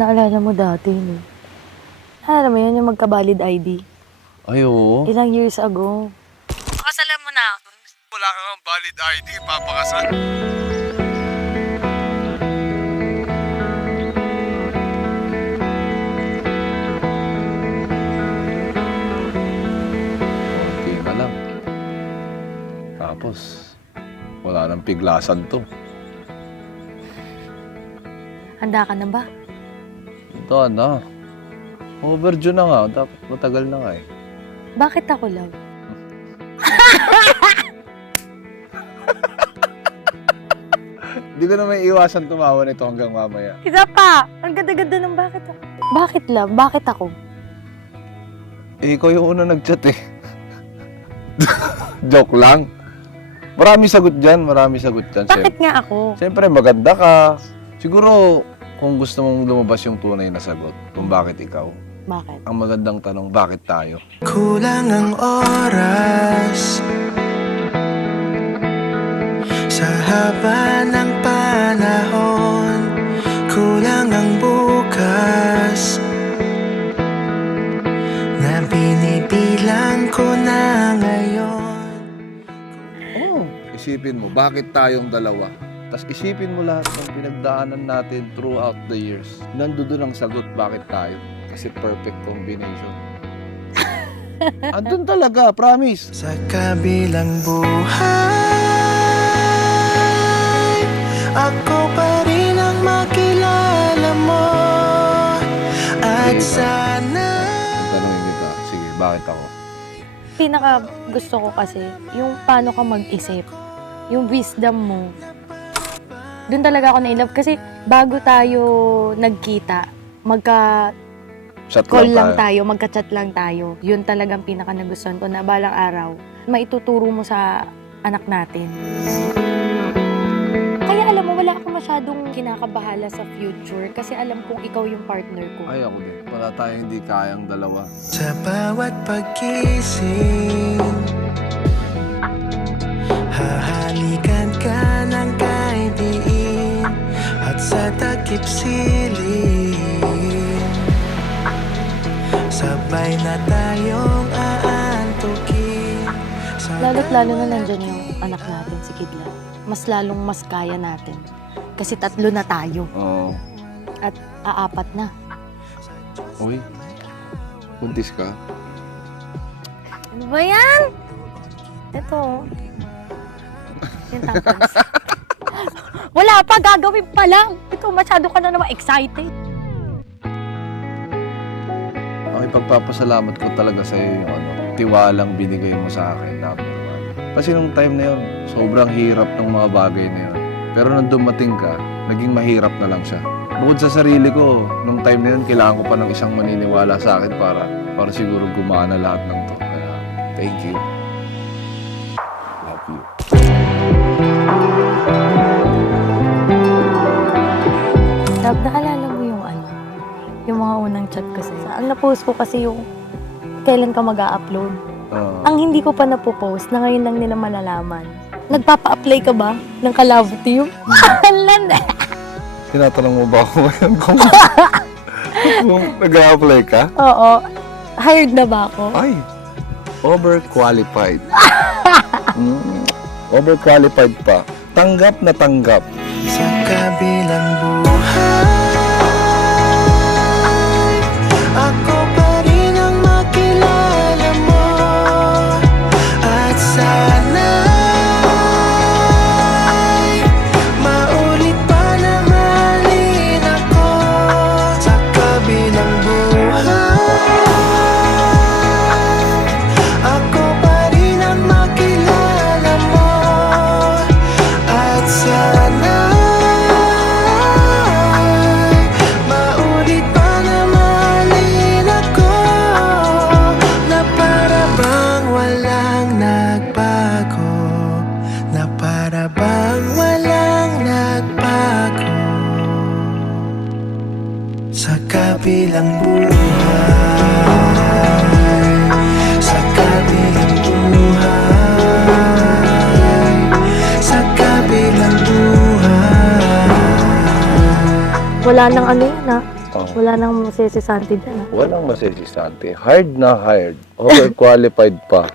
Naalala mo dati, no? Alam mo yun, yung magka-valid ID. Ay, oo. Ilang years ago. Pakasalan mo na ako. Wala kang valid ID, papakasal. Okay na lang. Tapos, wala nang piglasan to. Handa ka na ba? Ito na. Overdue na nga. Dapat matagal na nga eh. Bakit ako, love? Hindi ko na may iwasan tumawa nito hanggang mamaya. Isa pa! Ang ganda-ganda ng bakit ako. Bakit, love? Bakit ako? Eh, ikaw yung una nag-chat eh. Joke lang. Marami sagot dyan, Bakit nga ako? Siyempre, maganda ka. Siguro, kung gusto mong lumabas yung tunay na sagot, kung bakit ikaw. Bakit? Ang magandang tanong, bakit tayo? Kulang ang oras sa haba ng panahon. Kulang ang bukas na binibilang ko na ngayon. Oo. Isipin mo, bakit tayong dalawa? Tapos isipin mo lahat ng pinagdaanan natin throughout the years. Nandoon ang sagot, bakit tayo? Kasi perfect combination. Andun talaga, promise. Sa kabilang buhay, ako pa rin ang makilala mo. At sana Tanungin kita, sige, bakit ako? Pinaka gusto ko kasi, yung paano ka mag-isip. Yung wisdom mo. Doon talaga ako na-inlove. Kasi bago tayo nagkita, Chat call lang tayo, magka-chat lang tayo. Yun talagang pinaka nagustuhan ko na balang araw, maituturo mo sa anak natin. Kaya alam mo, wala akong masyadong kinakabahala sa future kasi alam kong ikaw yung partner ko. Ay, ako din. Wala tayong hindi kayang dalawa. sa bawat pagkising, hahalikan ka ng kaibiin at sa takip siling, sabay na tayong aantukin. Lalo't lalo na nandyan yung anak natin, si Kidla. Mas lalong mas kaya natin. Kasi 3 na tayo Oo. at aapat na. Uy, buntis ka? Ano ba yan? Ito. Yung tampons. Wala pa, gagawin pa lang. Ito, masyado ka na naman excited. Ang ipagpapasalamat ko talaga sa iyo yung tiwalang binigay mo sa akin, number 1. Kasi nung time na yun, sobrang hirap ng mga bagay na yun. Pero nung dumating ka, naging mahirap na lang siya. Bukod sa sarili ko, nung time na yun, kailangan ko pa ng isang maniniwala sa akin para siguro gumana lahat ng to. Kaya, thank you. Love you. Love, naalala mo yung yung mga unang chat ko sa'yo. Ang na-post ko kasi yung kailan ka mag-a-upload. Ang hindi ko pa napopost na ngayon lang nila malalaman. Nagpapa-apply ka ba ng Kalavo Team? Landa! Tinatanong mo ba ako ngayon kung nag-a-apply ka? Oo. Hired na ba ako? Ay, overqualified. Overqualified pa. Tanggap na tanggap. Sa kabilang buhay, ako pa rin ang makilala mo. At sana'y maulit pa na mahalin ako. Sa kabilang buhay, ako pa rin ang makilala mo. At sana'y maulit pa na mahalin ako, na para bang walang nagbago, na para bang walang nagbago. Sa kabilang buhay, sa kabilang buhay, sa kabilang buhay. Wala nang ano yan, ha? Oh. Wala nang masisisante dyan. Walang masisisante. Hard na hard. Overqualified pa.